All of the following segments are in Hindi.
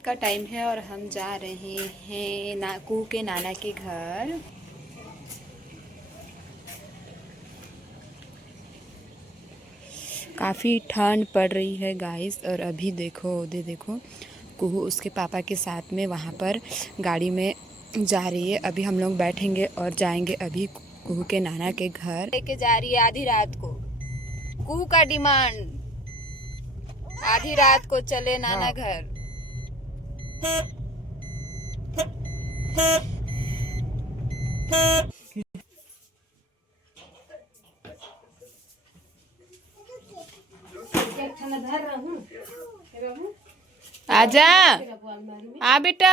का टाइम है और हम जा रहे हैं कुहू के नाना के घर। काफ़ी ठंड पड़ रही है गाइस। और अभी देखो उधर देखो, कुहू उसके पापा के साथ में वहाँ पर गाड़ी में जा रही है। अभी हम लोग बैठेंगे और जाएंगे अभी कुहू के नाना के घर। लेके जा रही है आधी रात को। कुहू का डिमांड आधी रात को चले नाना घर। आजा आ बेटा।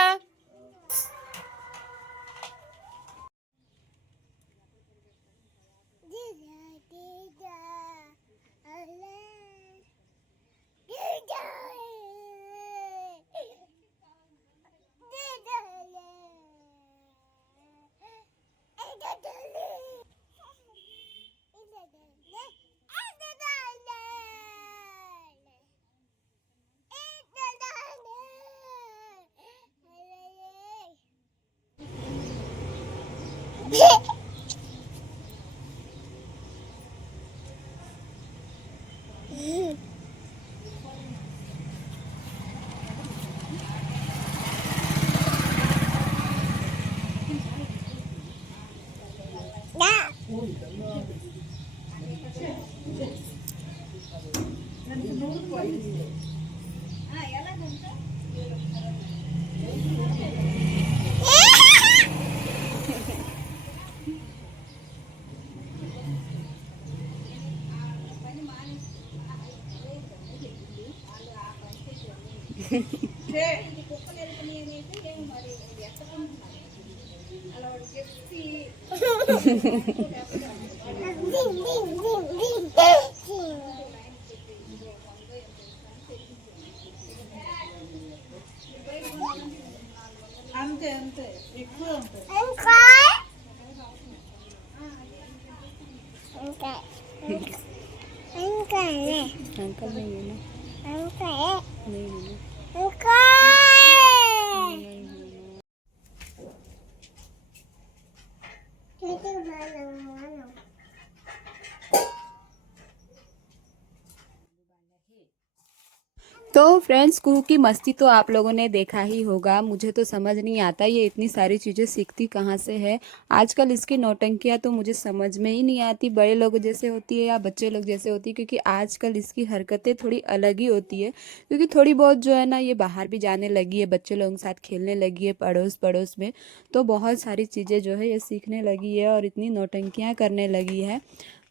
అంతే అంతే ఎక్కువ అంతే अंकल नहीं है ना, नहीं है ना। तो फ्रेंड्स, कुहू की मस्ती तो आप लोगों ने देखा ही होगा। मुझे तो समझ नहीं आता ये इतनी सारी चीज़ें सीखती कहाँ से है। आजकल इसकी नौटंकियाँ तो मुझे समझ में ही नहीं आती, बड़े लोग जैसे होती है या बच्चे लोग जैसे होती है। क्योंकि आजकल इसकी हरकतें थोड़ी अलग ही होती है। क्योंकि थोड़ी बहुत जो है ना, ये बाहर भी जाने लगी है, बच्चे लोगों के साथ खेलने लगी है पड़ोस पड़ोस में। तो बहुत सारी चीज़ें जो है ये सीखने लगी है और इतनी नौटंकियाँ करने लगी है।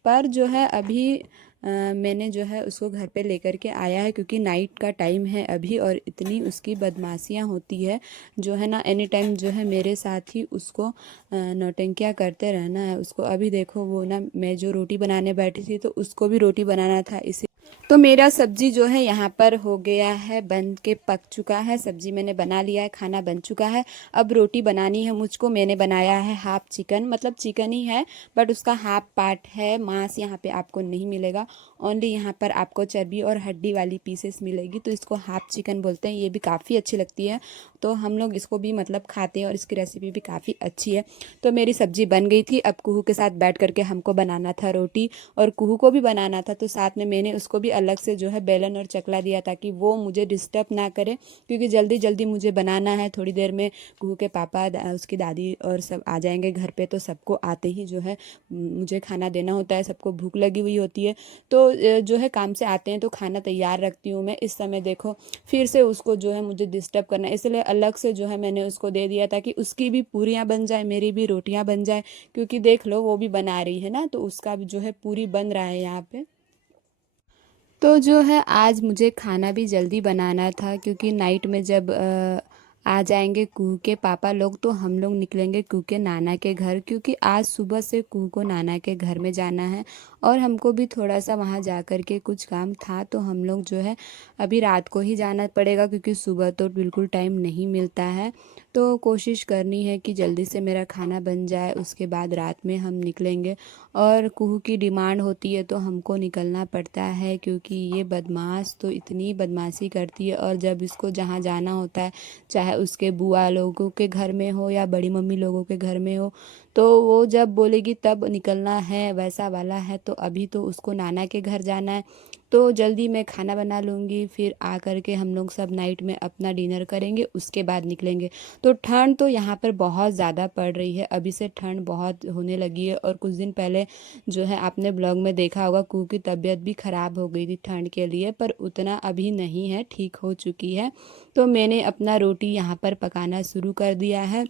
पर जो है अभी मैंने जो है उसको घर पे लेकर के आया है, क्योंकि नाइट का टाइम है अभी और इतनी उसकी बदमाशियाँ होती है जो है ना, एनी टाइम जो है मेरे साथ ही उसको नौटंकियाँ करते रहना है उसको। अभी देखो वो ना, मैं जो रोटी बनाने बैठी थी तो उसको भी रोटी बनाना था इसी। तो मेरा सब्जी जो है यहाँ पर हो गया है, बन के पक चुका है। सब्जी मैंने बना लिया है, खाना बन चुका है। अब रोटी बनानी है मुझको। मैंने बनाया है हाफ चिकन, मतलब चिकन ही है बट उसका हाफ पार्ट है। मांस यहाँ पे आपको नहीं मिलेगा, ओनली यहाँ पर आपको चर्बी और हड्डी वाली पीसेस मिलेगी। तो इसको हाफ चिकन बोलते हैं। ये भी काफ़ी अच्छी लगती है, तो हम लोग इसको भी मतलब खाते हैं और इसकी रेसिपी भी काफ़ी अच्छी है। तो मेरी सब्जी बन गई थी। अब कुहू के साथ बैठ करके हमको बनाना था रोटी, और कुहू को भी बनाना था। तो साथ में मैंने उसको भी अलग से जो है बेलन और चकला दिया, ताकि वो मुझे डिस्टर्ब ना करे। क्योंकि जल्दी जल्दी मुझे बनाना है। थोड़ी देर में कुहू के पापा, उसकी दादी और सब आ जाएंगे घर पे। तो सबको आते ही जो है मुझे खाना देना होता है। सबको भूख लगी हुई होती है। तो जो है काम से आते हैं तो खाना तैयार रखती हूँ मैं। इस समय देखो फिर से उसको जो है मुझे डिस्टर्ब करना है, इसलिए अलग से जो है मैंने उसको दे दिया, ताकि उसकी भी पूरियाँ बन जाए, मेरी भी रोटियाँ बन जाए। क्योंकि देख लो वो भी बना रही है ना, तो उसका भी जो है पूरी बन रहा है यहाँ पे। तो जो है आज मुझे खाना भी जल्दी बनाना था, क्योंकि नाइट में जब आ जाएंगे कुहू के पापा लोग, तो हम लोग निकलेंगे कुहू के नाना के घर। क्योंकि आज सुबह से कुहू को नाना के घर में जाना है। और हमको भी थोड़ा सा वहाँ जा कर के कुछ काम था, तो हम लोग जो है अभी रात को ही जाना पड़ेगा क्योंकि सुबह तो बिल्कुल टाइम नहीं मिलता है। तो कोशिश करनी है कि जल्दी से मेरा खाना बन जाए, उसके बाद रात में हम निकलेंगे। और कुहू की डिमांड होती है तो हमको निकलना पड़ता है क्योंकि ये बदमाश तो इतनी बदमाशी करती है, और जब इसको जहाँ जाना होता है, चाहे उसके बुआ लोगों के घर में हो या बड़ी मम्मी लोगों के घर में हो, तो वो जब बोलेगी तब निकलना है, वैसा वाला है। तो अभी तो उसको नाना के घर जाना है, तो जल्दी मैं खाना बना लूँगी, फिर आ कर के हम लोग सब नाइट में अपना डिनर करेंगे, उसके बाद निकलेंगे। तो ठंड तो यहाँ पर बहुत ज़्यादा पड़ रही है, अभी से ठंड बहुत होने लगी है। और कुछ दिन पहले जो है आपने ब्लॉग में देखा होगा, कुहू की तबीयत भी ख़राब हो गई थी ठंड के लिए, पर उतना अभी नहीं है, ठीक हो चुकी है। तो मैंने अपना रोटी यहाँ पर पकाना शुरू कर दिया है।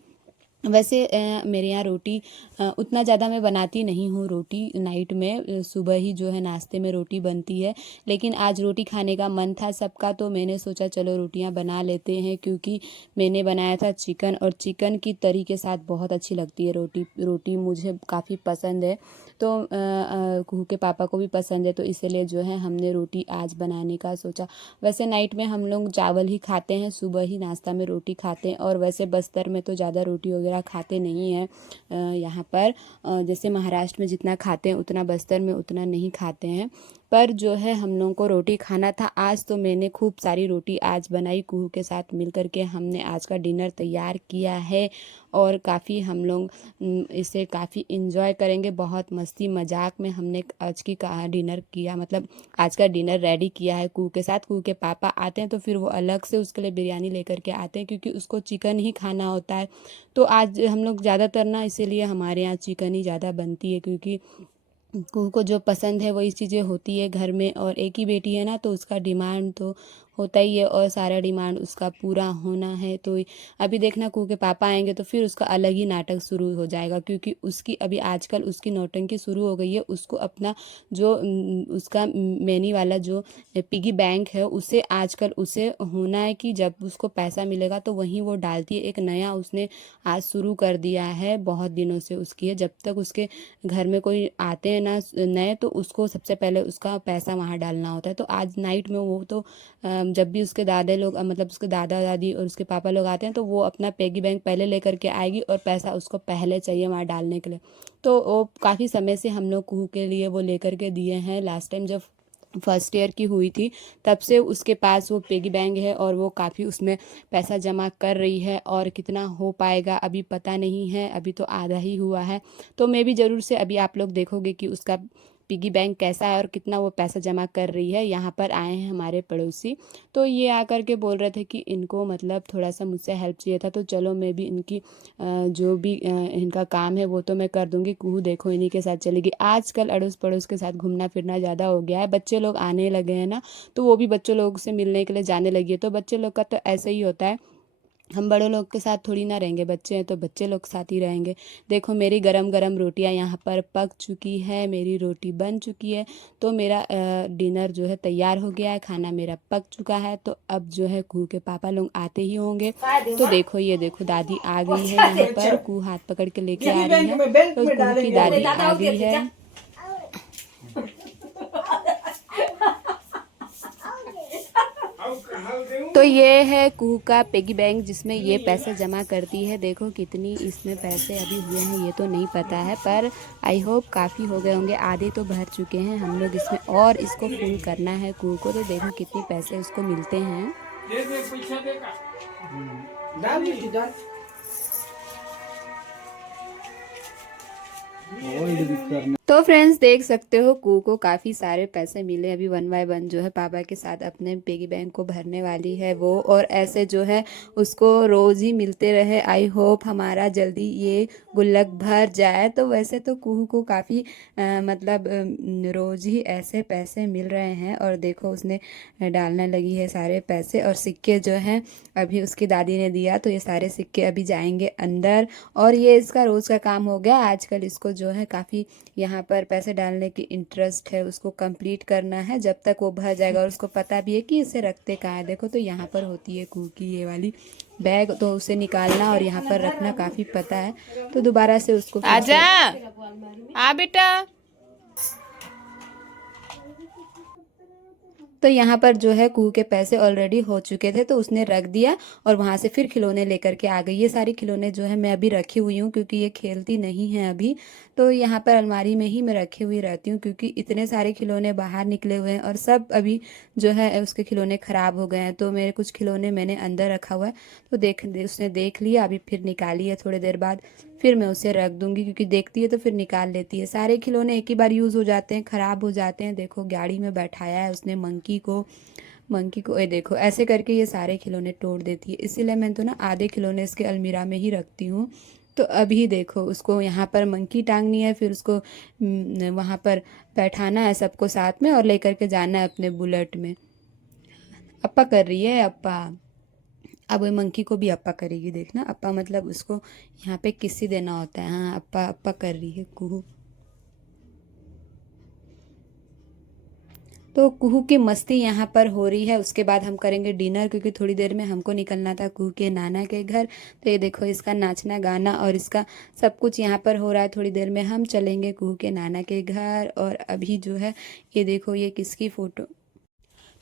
वैसे मेरे यहाँ रोटी उतना ज़्यादा मैं बनाती नहीं हूँ रोटी नाइट में, सुबह ही जो है नाश्ते में रोटी बनती है। लेकिन आज रोटी खाने का मन था सबका, तो मैंने सोचा चलो रोटियाँ बना लेते हैं, क्योंकि मैंने बनाया था चिकन, और चिकन की तरी के साथ बहुत अच्छी लगती है रोटी। रोटी मुझे काफ़ी पसंद है, तो कुहू के पापा को भी पसंद है, तो इसीलिए जो है हमने रोटी आज बनाने का सोचा। वैसे नाइट में हम लोग चावल ही खाते हैं, सुबह ही नाश्ता में रोटी खाते हैं। और वैसे बस्तर में तो ज़्यादा रोटी वगैरह खाते नहीं हैं, यहाँ पर जैसे महाराष्ट्र में जितना खाते हैं उतना बस्तर में उतना नहीं खाते हैं। पर जो है हम लोगों को रोटी खाना था आज, तो मैंने खूब सारी रोटी आज बनाई। कुहू के साथ मिल कर के हमने आज का डिनर तैयार किया है, और काफ़ी हम लोग इसे काफ़ी इन्जॉय करेंगे। बहुत मस्ती मजाक में हमने आज की डिनर किया, मतलब आज का डिनर रेडी किया है कुहू के साथ। कुहू के पापा आते हैं तो फिर वो अलग से उसके लिए बिरयानी लेकर के आते हैं, क्योंकि उसको चिकन ही खाना होता है। तो आज हम लोग ज़्यादातर ना, इसीलिए हमारे यहाँ चिकन ही ज़्यादा बनती है, क्योंकि कुहू को जो पसंद है वही चीज़ें होती है घर में। और एक ही बेटी है ना, तो उसका डिमांड तो होता ही है, और सारा डिमांड उसका पूरा होना है। तो अभी देखना कुहू के पापा आएंगे तो फिर उसका अलग ही नाटक शुरू हो जाएगा, क्योंकि उसकी अभी आजकल उसकी नौटंकी शुरू हो गई है। उसको अपना जो उसका मैनी वाला जो पिगी बैंक है, उसे आजकल उसे होना है कि जब उसको पैसा मिलेगा तो वहीं वो डालती है। एक नया उसने आज शुरू कर दिया है, बहुत दिनों से उसकी है। जब तक उसके घर में कोई आते हैं ना नए, तो उसको सबसे पहले उसका पैसा वहाँ डालना होता है। तो आज नाइट में वो तो जब भी उसके दादा लोग, मतलब उसके दादा दादी और उसके पापा लोग आते हैं, तो वो अपना पेगी बैंक पहले लेकर के आएगी, और पैसा उसको पहले चाहिए वहाँ डालने के लिए। तो वो काफ़ी समय से हम लोग कुहू के लिए वो लेकर के दिए हैं। लास्ट टाइम जब फर्स्ट ईयर की हुई थी, तब से उसके पास वो पेगी बैंक है, और वो काफ़ी उसमें पैसा जमा कर रही है। और कितना हो पाएगा अभी पता नहीं है, अभी तो आधा ही हुआ है। तो मैं भी ज़रूर से, अभी आप लोग देखोगे कि उसका पिगी बैंक कैसा है और कितना वो पैसा जमा कर रही है। यहाँ पर आए हैं हमारे पड़ोसी, तो ये आकर के बोल रहे थे कि इनको मतलब थोड़ा सा मुझसे हेल्प चाहिए था। तो चलो मैं भी इनकी जो भी इनका काम है वो तो मैं कर दूंगी। कुहू देखो इन्हीं के साथ चलेगी। आजकल अड़ोस पड़ोस के साथ घूमना फिरना ज़्यादा हो गया है, बच्चे लोग आने लगे हैं ना, तो वो भी बच्चों लोग से मिलने के लिए जाने लगी है। तो बच्चे लोग का तो ऐसे ही होता है, हम बड़े लोग के साथ थोड़ी ना रहेंगे, बच्चे हैं तो बच्चे लोग साथ ही रहेंगे। देखो मेरी गरम गरम रोटियां यहाँ पर पक चुकी है, मेरी रोटी बन चुकी है। तो मेरा डिनर जो है तैयार हो गया है, खाना मेरा पक चुका है। तो अब जो है कुहू के पापा लोग आते ही होंगे। तो देखो ये देखो दादी आ गई है यहाँ पर, कुहू हाथ पकड़ के लेके आ रही है, तो कुहू की दादी आ गई है। तो ये है कुहू का पेगी बैंक, जिसमें ये पैसे जमा करती है। देखो कितनी इसमें पैसे अभी हुए हैं ये तो नहीं पता है, पर आई होप काफ़ी हो गए होंगे, आधे तो भर चुके हैं हम लोग इसमें, और इसको फुल करना है कुहू को। तो देखो कितने पैसे उसको मिलते हैं। तो फ्रेंड्स देख सकते हो कुहू को काफ़ी सारे पैसे मिले। अभी 1 बाय 1 जो है पापा के साथ अपने पिगी बैंक को भरने वाली है वो, और ऐसे जो है उसको रोज़ ही मिलते रहे। आई होप हमारा जल्दी ये गुल्लक भर जाए। तो वैसे तो कुहू को काफ़ी मतलब रोज़ ही ऐसे पैसे मिल रहे हैं। और देखो उसने डालने लगी है सारे पैसे, और सिक्के जो हैं अभी उसकी दादी ने दिया, तो ये सारे सिक्के अभी जाएंगे अंदर। और ये इसका रोज़ का काम हो गया। आजकल इसको जो है काफ़ी यहाँ पर पैसे डालने की इंटरेस्ट है, उसको कंप्लीट करना है जब तक वो भर जाएगा। और उसको पता भी है कि इसे रखते कहाँ है। देखो तो यहाँ पर होती है कुहू की ये वाली बैग, तो उसे निकालना और यहाँ पर रखना काफ़ी पता है। तो दोबारा से उसको आजा आ बेटा। तो यहाँ पर जो है कुहू के पैसे ऑलरेडी हो चुके थे, तो उसने रख दिया और वहाँ से फिर खिलौने लेकर के आ गई। ये सारी खिलौने जो है मैं अभी रखी हुई हूँ क्योंकि ये खेलती नहीं है अभी, तो यहाँ पर अलमारी में ही मैं रखी हुई रहती हूँ क्योंकि इतने सारे खिलौने बाहर निकले हुए हैं और सब अभी जो है उसके खिलौने ख़राब हो गए हैं। तो मेरे कुछ खिलौने मैंने अंदर रखा हुआ है, तो उसने देख लिया, अभी फिर निकाली है, थोड़ी देर बाद फिर मैं उसे रख दूंगी क्योंकि देखती है तो फिर निकाल लेती है। सारे खिलौने एक ही बार यूज़ हो जाते हैं, ख़राब हो जाते हैं। देखो गाड़ी में बैठाया है उसने मंकी को ये देखो ऐसे करके ये सारे खिलौने तोड़ देती है। इसीलिए मैं तो ना आधे खिलौने इसके अलमीरा में ही रखती हूँ। तो अभी देखो उसको यहाँ पर मंकी टांगनी है, फिर उसको वहाँ पर बैठाना है सबको साथ में और लेकर के जाना है अपने बुलेट में। अप्पा कर रही है अप्पा। अब वो मंकी को भी अप्पा करेगी, देखना। अप्पा मतलब उसको यहाँ पे किसी देना होता है। हाँ अप्पा अप्पा कर रही है कुहू। तो कुहू की मस्ती यहाँ पर हो रही है। उसके बाद हम करेंगे डिनर क्योंकि थोड़ी देर में हमको निकलना था कुहू के नाना के घर। तो ये देखो इसका नाचना गाना और इसका सब कुछ यहाँ पर हो रहा है। थोड़ी देर में हम चलेंगे कुहू के नाना के घर। और अभी जो है ये देखो ये किसकी फ़ोटो,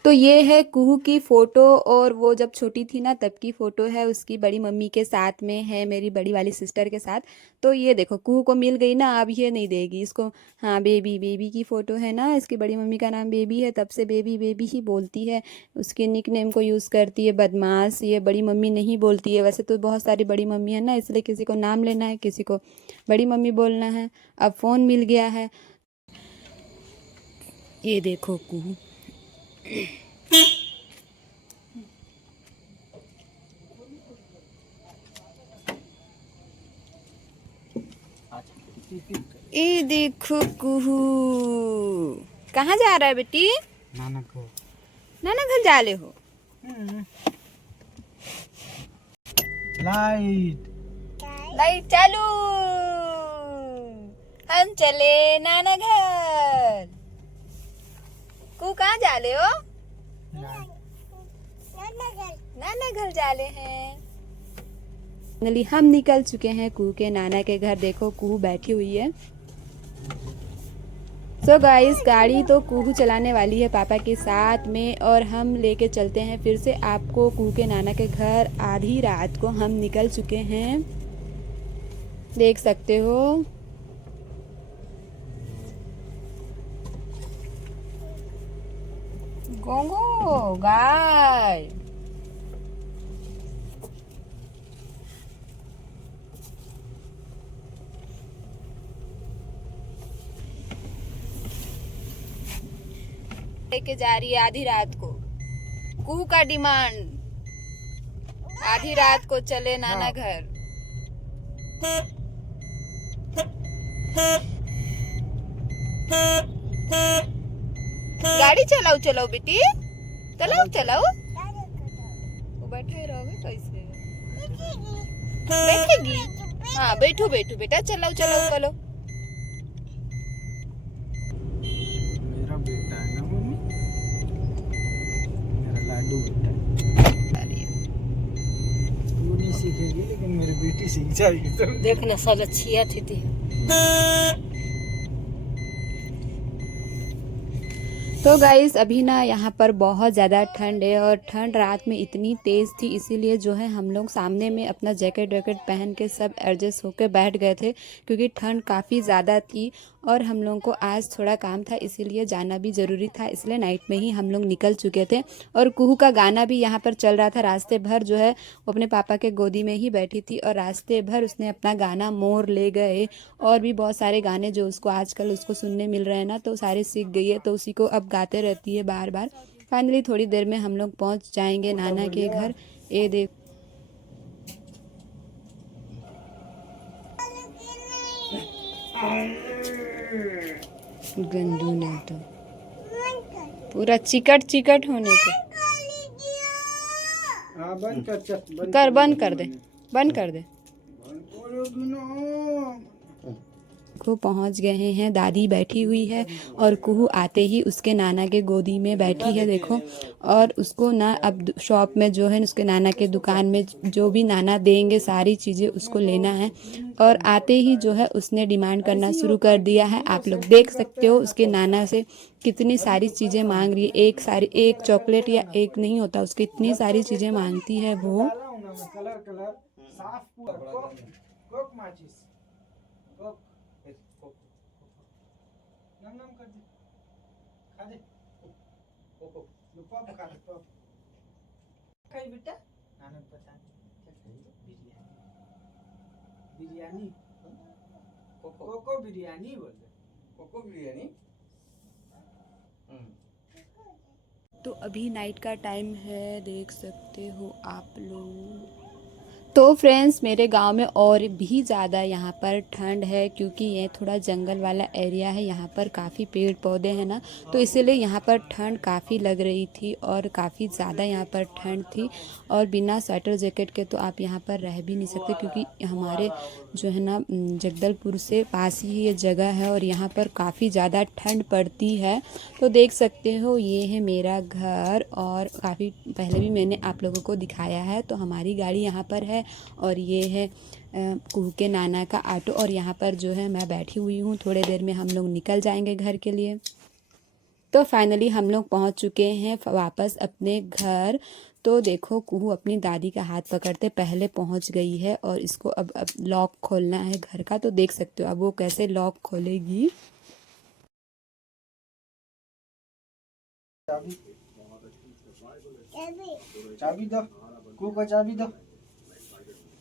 तो ये है कुहू की फ़ोटो और वो जब छोटी थी ना तब की फ़ोटो है, उसकी बड़ी मम्मी के साथ में है, मेरी बड़ी वाली सिस्टर के साथ। तो ये देखो कुहू को मिल गई ना, अब ये नहीं देगी इसको। हाँ बेबी बेबी की फ़ोटो है ना, इसकी बड़ी मम्मी का नाम बेबी है, तब से बेबी बेबी ही बोलती है। उसके निक नेम को यूज़ करती है, बदमाश। ये बड़ी मम्मी नहीं बोलती है, वैसे तो बहुत सारी बड़ी मम्मी है ना, इसलिए किसी को नाम लेना है, किसी को बड़ी मम्मी बोलना है। अब फ़ोन मिल गया है। ये देखो कुहू। ये देखो कुहू कहाँ जा रहा है बेटी? नाना को नाना घर जा ले हो। लाइट लाइट चालू, हम चले नाना घर। कुहू कहाँ जा ले हो? नाना घर जा ले हैं। फाइनली हम निकल चुके हैं कुहू के नाना के घर। देखो कुहू बैठी हुई है। सो गाइस गाड़ी तो कुहू चलाने वाली है पापा के साथ में और हम लेके चलते हैं फिर से आपको कुहू के नाना के घर। आधी रात को हम निकल चुके हैं, देख सकते हो। गोंगो गाय। लेके जा रही है आधी रात को। कुहू का डिमांड आधी रात को चले नाना घर। गाड़ी चलाओ चलाओ बेटी, चलाओ चलाओ। वो बैठे रहोगे कैसे? बैठेगी? हाँ बैठो बैठो बेटा, चलाओ चलाओ चलो। मेरा बेटा है ना मम्मी, मेरा लाडू बेटा है। तू नहीं सीखेगी लेकिन मेरी बेटी सीख जाएगी। तो देखना सब अच्छी है थी। तो गाइस अभी ना यहाँ पर बहुत ज़्यादा ठंड है और ठंड रात में इतनी तेज़ थी, इसीलिए जो है हम लोग सामने में अपना जैकेट वैकेट पहन के सब एडजस्ट होकर बैठ गए थे क्योंकि ठंड काफ़ी ज़्यादा थी और हम लोगों को आज थोड़ा काम था इसीलिए जाना भी ज़रूरी था, इसलिए नाइट में ही हम लोग निकल चुके थे। और कुहू का गाना भी यहाँ पर चल रहा था। रास्ते भर जो है वो अपने पापा के गोदी में ही बैठी थी और रास्ते भर उसने अपना गाना मोर ले गए और भी बहुत सारे गाने जो उसको आजकल उसको सुनने मिल रहे हैं ना, तो सारे सीख गई है, तो उसी को अब गाते रहती है बार बार। फाइनली थोड़ी देर में हम लोग पहुँच जाएंगे नाना के घर। ये देख गंदू ने तो पूरा चिकट चिकट होने के। हाँ बंद कर, चल कर बंद कर दे, बंद कर दे। को पहुंच गए हैं। दादी बैठी हुई है और कुहू आते ही उसके नाना के गोदी में बैठी है देखो। और उसको ना अब शॉप में जो है उसके नाना के दुकान में जो भी नाना देंगे सारी चीज़ें उसको लेना है। और आते ही जो है उसने डिमांड करना शुरू कर दिया है। आप लोग देख सकते हो उसके नाना से कितनी सारी चीज़ें मांग रही है। एक चॉकलेट या एक नहीं होता, उसकी इतनी सारी चीज़ें मांगती है वो। कलर कलर साफ कोक माचिस कोक नम नम कर दे खा दे लो पॉप खा दे पॉप खाई बेटा नाना पता क्या खाई बिरयानी कोको बिरयानी बोल दे कोको बिरयानी। तो अभी नाइट का टाइम है, देख सकते हो आप लोग। तो फ्रेंड्स मेरे गांव में और भी ज़्यादा यहाँ पर ठंड है क्योंकि ये थोड़ा जंगल वाला एरिया है। यहाँ पर काफ़ी पेड़ पौधे हैं ना, तो इसीलिए यहाँ पर ठंड काफ़ी लग रही थी और काफ़ी ज़्यादा यहाँ पर ठंड थी। और बिना स्वेटर जैकेट के तो आप यहाँ पर रह भी नहीं सकते क्योंकि हमारे जो है ना जगदलपुर से पास ही ये जगह है और यहाँ पर काफ़ी ज़्यादा ठंड पड़ती है। तो देख सकते हो ये है मेरा घर और काफ़ी पहले भी मैंने आप लोगों को दिखाया है। तो हमारी गाड़ी यहाँ पर है और ये है कुहू के नाना का ऑटो और यहाँ पर जो है मैं बैठी हुई हूँ। थोड़ी देर में हम लोग निकल जाएंगे घर के लिए। तो फाइनली हम लोग पहुँच चुके हैं वापस अपने घर। तो देखो कुहू अपनी दादी का हाथ पकड़ते पहले पहुँच गई है और इसको अब लॉक खोलना है घर का। तो देख सकते हो अब वो कैसे लॉक खोलेगी। चाबी दो को का चाबी दो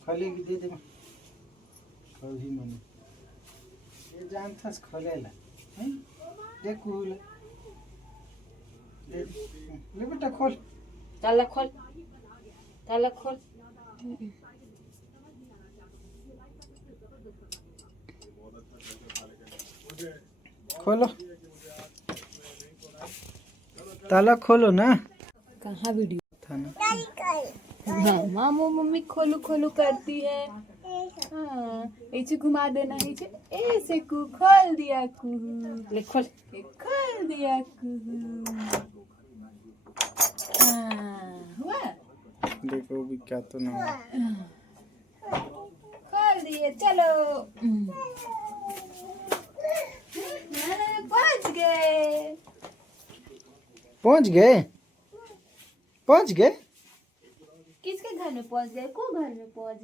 खोलेगी दे दे खोली मैंने ये जानता है खोलेला हैं देखो ले ले बेटा खोल ताला खोल ताला खोल खोलो ताला खोलो ना कहाँ वीडियो था ना हाँ मामू मम्मी खोलू खोलू करती है। हाँ ऐसे घुमा देना ऐसे ऐसे कू खोल दिया कुहू ले खोल खोल दिया कुहू। हाँ हुआ देखो भी क्या तो ना हुआ। खोल दिए चलो। पहुंच गए पहुंच गए पहुंच गए किसके घर में पहुंच गए? को घर में पहुंच